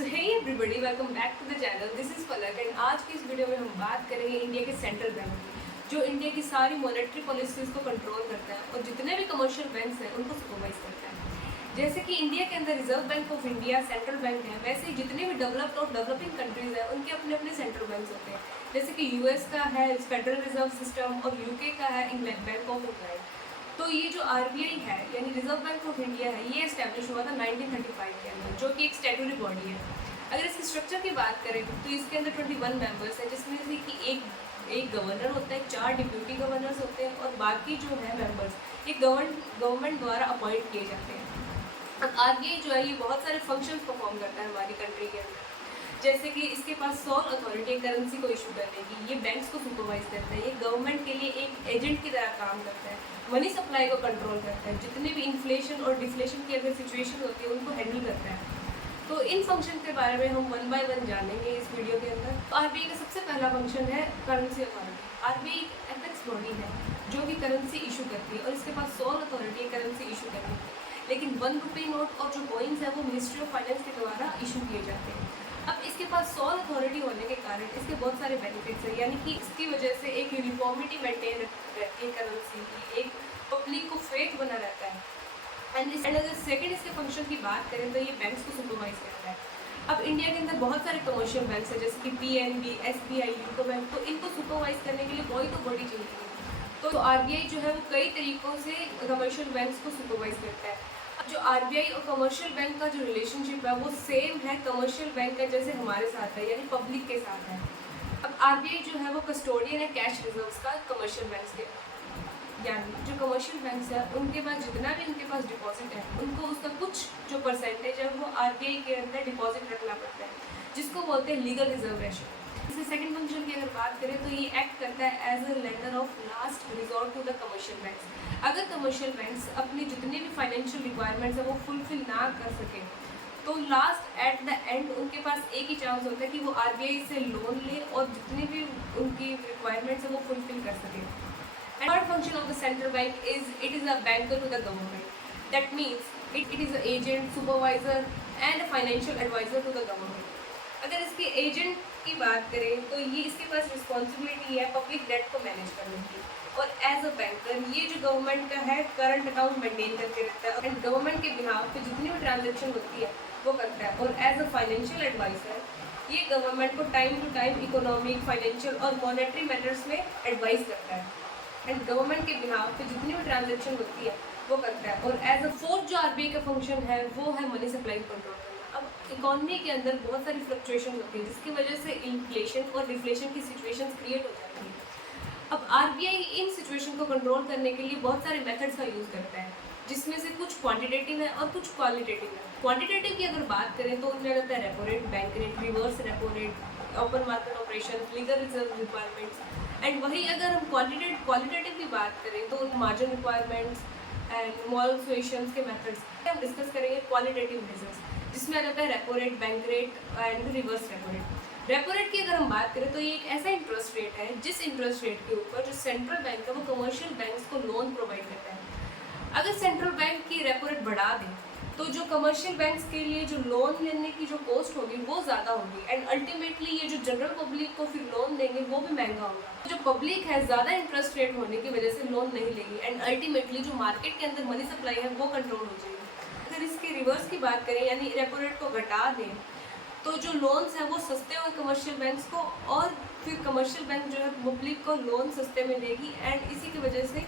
So hey everybody, welcome back to the channel. This is Palak and आज की इस video में हम बात करेंगे इंडिया के सेंट्रल बैंक की, जो इंडिया की सारी मॉनेटरी पॉलिसीज़ को कंट्रोल करता है और जितने भी कमर्शियल बैंक्स हैं उनको सुपरवाइज करता है। जैसे कि इंडिया के अंदर reserve bank of India central bank है, वैसे ही जितने भी डेवलप्ड और डेवलपिंग कंट्रीज़ हैं उनके अपने अपने सेंट्रल बैंक्स होते हैं। जैसे कि यूएस का है फेडरल रिजर्व सिस्टम और यूके का है इंग्लैंड बैंक ऑफ इंग्लैंड। तो ये जो आरबीआई है यानी रिजर्व बैंक ऑफ इंडिया है, ये एस्टैब्लिश हुआ था 1935 के अंदर, जो कि एक स्टैट्यूटरी बॉडी है। अगर इसके स्ट्रक्चर की बात करें तो इसके अंदर 21 मेंबर्स हैं, जिसमें से कि एक गवर्नर होता है, 4 डिप्यूटी गवर्नर्स होते हैं और बाकी जो है मेंबर्स ये गवर्नमेंट द्वारा अपॉइंट किए जाते हैं। अब आरबीआई जो है ये बहुत सारे फंक्शंस परफॉर्म करता है हमारी कंट्री के अंदर। जैसे कि इसके पास सोल अथॉरिटी है करेंसी को इशू करने की, ये बैंक्स को सुपरवाइज करता है, ये गवर्नमेंट के लिए एक एजेंट की तरह काम करता है, मनी सप्लाई को कंट्रोल करता है, जितने भी इन्फ्लेशन और डिफ्लेशन की अगर सिचुएशन होती है उनको हैंडल करता है। तो इन फंक्शन के बारे में हम वन बाय वन जानेंगे इस वीडियो के अंदर। तो आरबीआई का सबसे पहला फंक्शन है करेंसी अथॉरिटी। आरबीआई एक एपेक्स बॉडी है जो कि करेंसी इशू करती है और इसके पास सोल अथॉरिटी है करेंसी इशू करने की। लेकिन 1 रुपये नोट और जो कॉइन्स है वो मिनिस्ट्री ऑफ फाइनेंस के द्वारा इशू किए जाते हैं। अब इसके पास सोल अथॉरिटी होने के कारण इसके बहुत सारे बेनिफिट्स हैं, यानी कि इसकी वजह से एक यूनिफॉर्मिटी मेंटेन रहती है करेंसी की, एक पब्लिक को फेथ बना रहता है। एंड अगर सेकंड इसके फंक्शन की बात करें तो ये बैंक्स को सुपरवाइज करता है। अब इंडिया के अंदर बहुत सारे कमर्शियल बैंक्स हैं, जैसे कि पीएनबी, एसबीआई, यूको बैंक, तो इनको सुपरवाइज करने के लिए कोई तो बॉडी चाहिए। तो आरबीआई जो है वो कई तरीक़ों से कमर्शियल बैंक्स को सुपरवाइज करता है। जो आरबीआई और कमर्शियल बैंक का जो रिलेशनशिप है वो सेम है कमर्शियल बैंक का जैसे हमारे साथ है, यानी पब्लिक के साथ है। अब आरबीआई जो है वो कस्टोडियन है कैश रिजर्व्स का कमर्शियल बैंक्स के, यानी जो कमर्शियल बैंक्स है उनके पास जितना भी उनके पास डिपॉजिट है उनको उसका कुछ जो परसेंटेज है वो आरबीआई के अंदर डिपॉजिट रखना पड़ता है, जिसको बोलते हैं लीगल रिजर्व रेशियो। इसके सेकंड फंक्शन की अगर बात करें तो ये एक्ट करता है as a lender of last resort to the commercial banks. अगर कमर्शियल बैंक्स अपनी जितने भी फाइनेंशियल रिक्वायरमेंट्स है वो फुलफिल ना कर सके तो लास्ट एट द एंड उनके पास एक ही चांस होता है कि वो आरबीआई से लोन ले और जितनी भी उनकी रिक्वायरमेंट्स है वो फुलफिल कर सके। And third function of the central bank is it is a banker to the government. That means it is a agent, supervisor and financial adviser to the government. अगर इसके एजेंट की बात करें तो ये इसके पास रिस्पॉन्सिबिलिटी है पब्लिक डेट को मैनेज करने की, और एज अ बैंकर ये जो गवर्नमेंट का है करंट अकाउंट मेंटेन करके रखता है एंड गवर्नमेंट के बिहाफ पे जितनी भी ट्रांजेक्शन होती है वो करता है। और एज अ फाइनेंशियल एडवाइज़र ये गवर्नमेंट को time to time economic, financial और मॉनेटरी मैटर्स में एडवाइस करता है एंड गवर्नमेंट के बिहाफ पे जितनी भी ट्रांजेक्शन होती है वो करता है। और एज अ फोर्थ जो आरबीआई का फंक्शन है वो है मनी सप्लाई कंट्रोल करना। अब इकॉनमी के अंदर बहुत सारी फ्लक्चुएशन होती है जिसकी वजह से इन्फ्लेशन और डिफ्लेशन की सिचुएशंस क्रिएट हो जाती है। अब आरबीआई इन सिचुएशन को कंट्रोल करने के लिए बहुत सारे मेथड्स का यूज़ करता है, जिसमें से कुछ क्वांटिटेटिव है और कुछ क्वालिटेटिव है। क्वांटिटेटिव की अगर बात करें तो उनमें रहता है repo rate, bank rate, reverse repo rate, open market operation, legal reserve requirements. And वही अगर हम क्वालिटेटिव की बात करें तो उन मार्जिन रिक्वायरमेंट्स एंड मॉरल सुएशंस के मेथड्स हम डिस्कस करेंगे क्वालिटेटिव मेजर्स, जिसमें रहता है repo rate, bank rate and reverse repo rate. Repo rate की अगर हम बात करें तो ये एक ऐसा इंटरेस्ट रेट है जिस इंटरेस्ट रेट के ऊपर जो सेंट्रल बैंक है वो कमर्शियल बैंक्स को लोन प्रोवाइड करता है। अगर सेंट्रल बैंक की रेपो रेट बढ़ा दें तो जो कमर्शियल बैंक्स के लिए जो लोन लेने की जो कॉस्ट होगी वो ज़्यादा होगी एंड अल्टीमेटली ये जो जनरल पब्लिक को फिर लोन देंगे वो भी महंगा होगा। जो पब्लिक है ज़्यादा इंटरेस्ट रेट होने की वजह से लोन नहीं लेगी एंड अल्टीमेटली जो मार्केट के अंदर मनी सप्लाई है वो कंट्रोल हो जाएगी। अगर इसके रिवर्स की बात करें यानी रेपो रेट को घटा दें तो जो लोन्स हैं वो सस्ते होंगे कमर्शियल बैंक्स को और फिर कमर्शियल बैंक जो है पब्लिक को लोन सस्ते में देगी एंड इसी की वजह से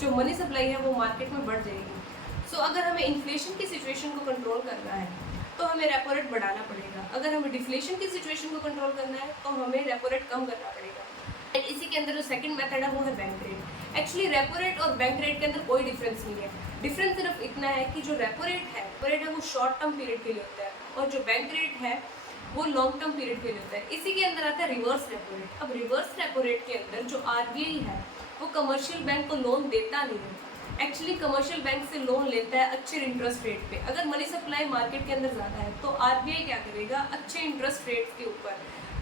जो मनी सप्लाई है वो मार्केट में बढ़ जाएगी। सो अगर हमें इन्फ्लेशन की सिचुएशन को कंट्रोल करना है तो हमें रेपो रेट बढ़ाना पड़ेगा। अगर हमें डिफ्लेशन की सिचुएशन को कंट्रोल करना है तो हमें रेपो रेट कम करना पड़ेगा। एंड इसी के अंदर जो सेकंड मेथड है वो है bank rate. Actually repo rate और बैंक रेट के अंदर कोई डिफरेंस नहीं है। डिफरेंस सिर्फ इतना है कि जो रेपो रेट है वो शॉर्ट टर्म पीरियड के लिए होता है और जो बैंक रेट है वो लॉन्ग टर्म पीरियड के लिए होता है। इसी के अंदर आता है रिवर्स रेपो रेट। अब रिवर्स रेपो रेट के अंदर जो आरबीआई है वो कमर्शियल बैंक को लोन देता नहीं है, एक्चुअली कमर्शियल बैंक से लोन लेता है अच्छे इंटरेस्ट रेट पे। अगर मनी सप्लाई मार्केट के अंदर ज़्यादा है तो आरबीआई क्या करेगा, अच्छे इंटरेस्ट रेट के ऊपर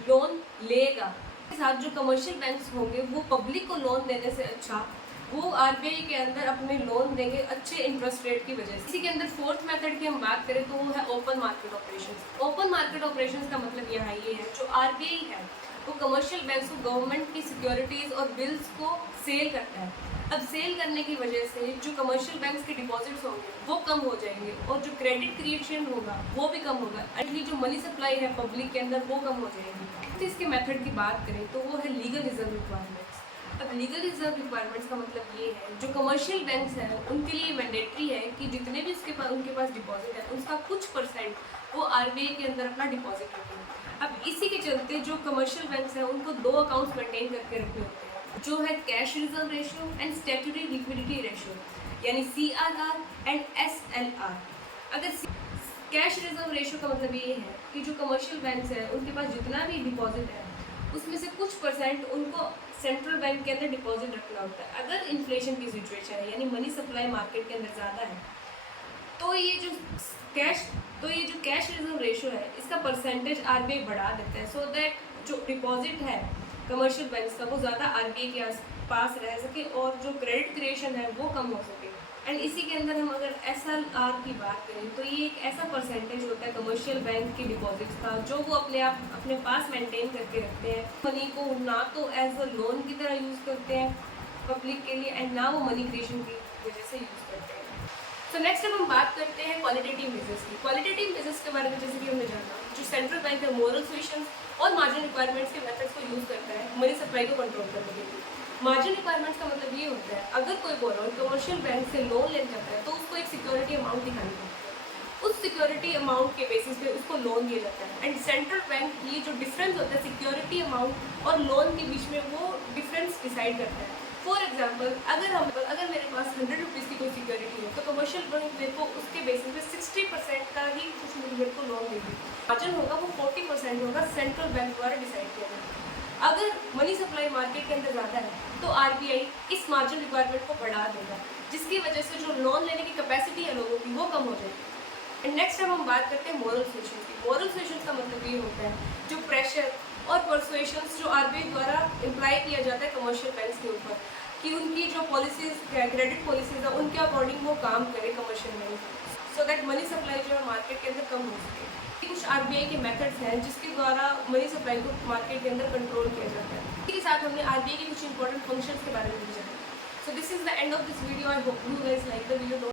लोन लेगा। साथ जो कमर्शियल बैंक्स होंगे वो पब्लिक को लोन देने से अच्छा वो आरबीआई के अंदर अपने लोन देंगे अच्छे इंटरेस्ट रेट की वजह से। इसी के अंदर फोर्थ मेथड की हम बात करें तो वो है open market operations. Open market operations का मतलब यहाँ ये है, जो आरबीआई है वो कमर्शियल बैंक्स को गवर्नमेंट की सिक्योरिटीज और बिल्स को सेल करता है। अब सेल करने की वजह से जो कमर्शियल बैंक्स के डिपॉजिट्स होंगे वो कम हो जाएंगे और जो क्रेडिट क्रिएशन होगा वो भी कम होगा। एक्चुअली जो मनी सप्लाई है पब्लिक के अंदर वो कम हो जाएगी। तो इसके मेथड की बात करें तो वो है लीगल रिजर्व रिक्वायरमेंट्स। अब लीगल रिजर्व रिक्वायरमेंट्स का मतलब ये है, जो कमर्शियल बैंक्स हैं उनके लिए मैंडेटरी है कि जितने भी उनके पास डिपॉजिट है उसका कुछ परसेंट वो आरबीआई के अंदर अपना डिपॉजिट रखें। अब इसी के चलते जो कमर्शियल बैंक्स हैं उनको 2 अकाउंट्स मेंटेन करके रखने होते हैं, जो है cash reserve ratio and statutory liquidity ratio, यानी CRR एंड SLR। अगर कैश रिजर्व रेशियो का मतलब ये है कि जो कमर्शियल बैंक्स हैं उनके पास जितना भी डिपॉजिट है उसमें से कुछ परसेंट उनको सेंट्रल बैंक के अंदर डिपॉजिट रखना होता है। अगर इन्फ्लेशन की सिचुएशन है यानी मनी सप्लाई मार्केट के अंदर ज़्यादा है तो ये जो कैश रिजर्व रेशियो है इसका परसेंटेज आरबीआई बढ़ा देता है, सो दैट जो डिपॉजिट है कमर्शियल बैंक्स का वो ज़्यादा आरबीआई के पास रह सके और जो क्रेडिट क्रिएशन है वो कम हो सके। एंड इसी के अंदर हम अगर SLR की बात करें तो ये एक ऐसा परसेंटेज होता है कमर्शियल बैंक के डिपॉजिट्स का जो वो अपने पास मेंटेन करके रखते हैं। मनी को ना तो एज अ लोन की तरह यूज़ करते हैं पब्लिक के लिए एंड ना वो मनी क्रिएशन की वजह से यूज़ करते हैं। तो नेक्स्ट अब हम बात करते हैं क्वालिटेटिव मेजर्स की। क्वालिटेटिव मेजर्स के बारे में जैसे कि हमने जाना, जो सेंट्रल बैंक है मोरल सॉल्यूशंस और मार्जिन रिक्वायरमेंट्स के मेथड्स को यूज़ करता है मनी सप्लाई को कंट्रोल करने के लिए। मार्जिन रिक्वायरमेंट्स का मतलब ये होता है, अगर कोई बोरोअर कमर्शियल बैंक से लोन लेना चाहता है तो उसको एक सिक्योरिटी अमाउंट दिखानी पड़ती है। उस सिक्योरिटी अमाउंट के बेसिस पे उसको लोन दिया जाता है। एंड सेंट्रल बैंक ये जो डिफरेंस होता है सिक्योरिटी अमाउंट और लोन के बीच में वो डिफरेंस डिसाइड करता है। फॉर एग्जाम्पल अगर मेरे पास 100 रुपीज़ की कोई सिक्योरिटी है तो कमर्शियल बैंक मेरे को उसके बेसिस पे 60% का ही कुछ मेरे को लोन देगी। मार्जिन होगा वो 40% होगा, सेंट्रल बैंक द्वारा डिसाइड किया जाएगा। अगर मनी सप्लाई मार्केट के अंदर ज़्यादा है तो आरबीआई इस मार्जिन रिक्वायरमेंट को बढ़ा देगा, जिसकी वजह से जो लोन लेने की कैपेसिटी है लोगों की वो कम हो जाएगी। एंड नेक्स्ट अब हम बात करते हैं मोरल सॉल्यूशंस की। मोरल सॉल्यूशंस का मतलब ये होता है जो प्रेशर और परसुएशंस जो आरबीआई द्वारा इम्प्लाई किया जाता है कमर्शियल बैंक्स के ऊपर कि उनकी जो पॉलिसीज क्रेडिट पॉलिसीज है उनके अकॉर्डिंग वो काम करे commercial bank, so that money supply जो है मार्केट के अंदर कम हो सके। कुछ आरबीआई के मेथड्स हैं जिसके द्वारा मनी सप्लाई को मार्केट के अंदर कंट्रोल किया जाता है। इसी के साथ हमने आरबीआई के कुछ इंपॉर्टेंट फंक्शंस के बारे में भी जाना। So this is the end of this video. I hope you guys like the video.